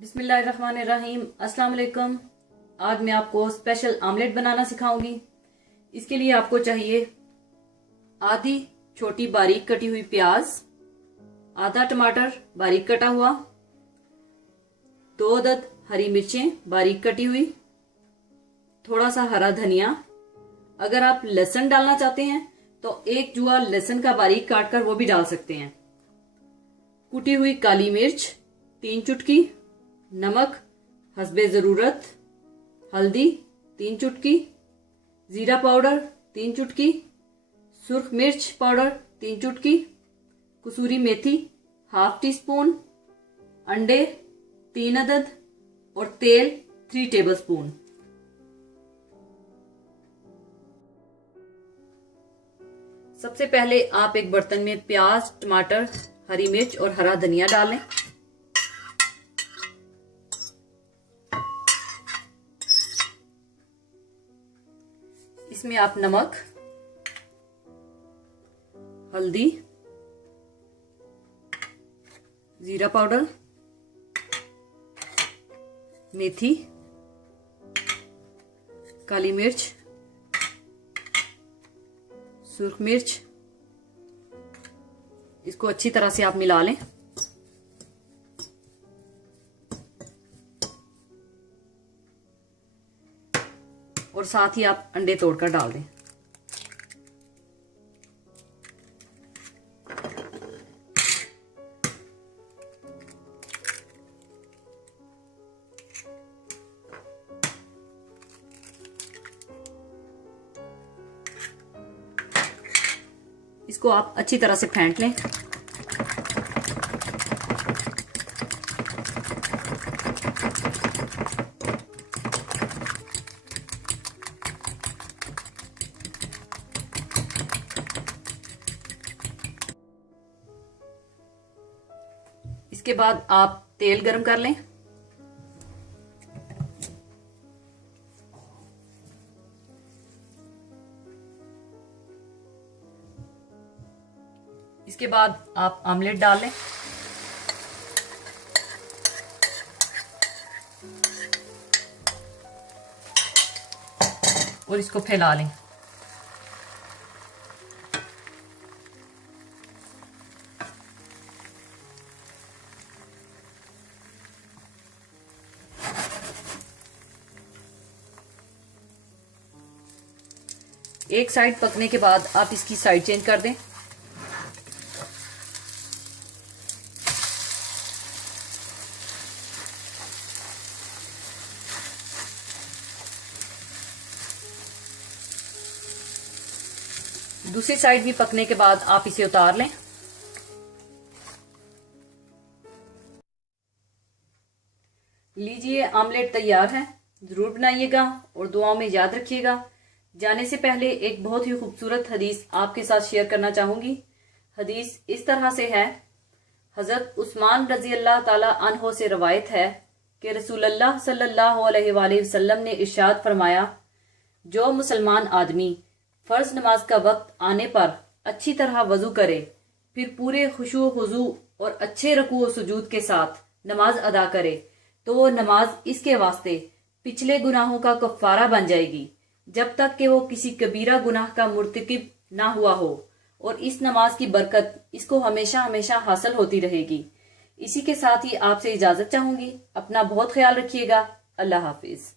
बिस्मिल्लाहिर्रहमानिर्रहीम। अस्सलाम वालेकुम। आज मैं आपको स्पेशल आमलेट बनाना सिखाऊंगी। इसके लिए आपको चाहिए आधी छोटी बारीक कटी हुई प्याज, आधा टमाटर बारीक कटा हुआ, 2 अदद हरी मिर्चें बारीक कटी हुई, थोड़ा सा हरा धनिया। अगर आप लहसुन डालना चाहते हैं तो 1 जुआ लहसुन का बारीक काट कर वो भी डाल सकते हैं। कुटी हुई काली मिर्च 3 चुटकी, नमक हस्बे जरूरत, हल्दी 3 चुटकी, जीरा पाउडर 3 चुटकी, सुर्ख मिर्च पाउडर 3 चुटकी, कसूरी मेथी ½ टी स्पून, अंडे 3 अदद और तेल 3 टेबलस्पून। सबसे पहले आप एक बर्तन में प्याज, टमाटर, हरी मिर्च और हरा धनिया डालें। इसमें आप नमक, हल्दी, जीरा पाउडर, मेथी, काली मिर्च, सुर्ख मिर्च, इसको अच्छी तरह से आप मिला लें। और साथ ही आप अंडे तोड़कर डाल दें। इसको आप अच्छी तरह से फेंट लें। इसके बाद आप तेल गरम कर लें। इसके बाद आप आमलेट डाल लें। और इसको फैला लें। एक साइड पकने के बाद आप इसकी साइड चेंज कर दें। दूसरी साइड भी पकने के बाद आप इसे उतार लें। लीजिए, आमलेट तैयार है। जरूर बनाइएगा और दुआओं में याद रखिएगा। जाने से पहले एक बहुत ही खूबसूरत हदीस आपके साथ शेयर करना चाहूंगी। हदीस इस तरह से है। हजरत उस्मान रजी अल्लाह ताला अन्हो से रवायत है कि रसूलुल्लाह सल्लल्लाहु अलैहि वसल्लम ने इरशाद फरमाया, जो मुसलमान आदमी फर्ज नमाज का वक्त आने पर अच्छी तरह वजू करे, फिर पूरे खुशू हुजू और अच्छे रकू और सुजूद के साथ नमाज अदा करे, तो वो नमाज इसके वास्ते पिछले गुनाहों का कफ्फारा बन जाएगी, जब तक कि वो किसी कबीरा गुनाह का मुर्तकिब ना हुआ हो। और इस नमाज की बरकत इसको हमेशा हमेशा हासिल होती रहेगी। इसी के साथ ही आपसे इजाजत चाहूंगी। अपना बहुत ख्याल रखिएगा। अल्लाह हाफिज।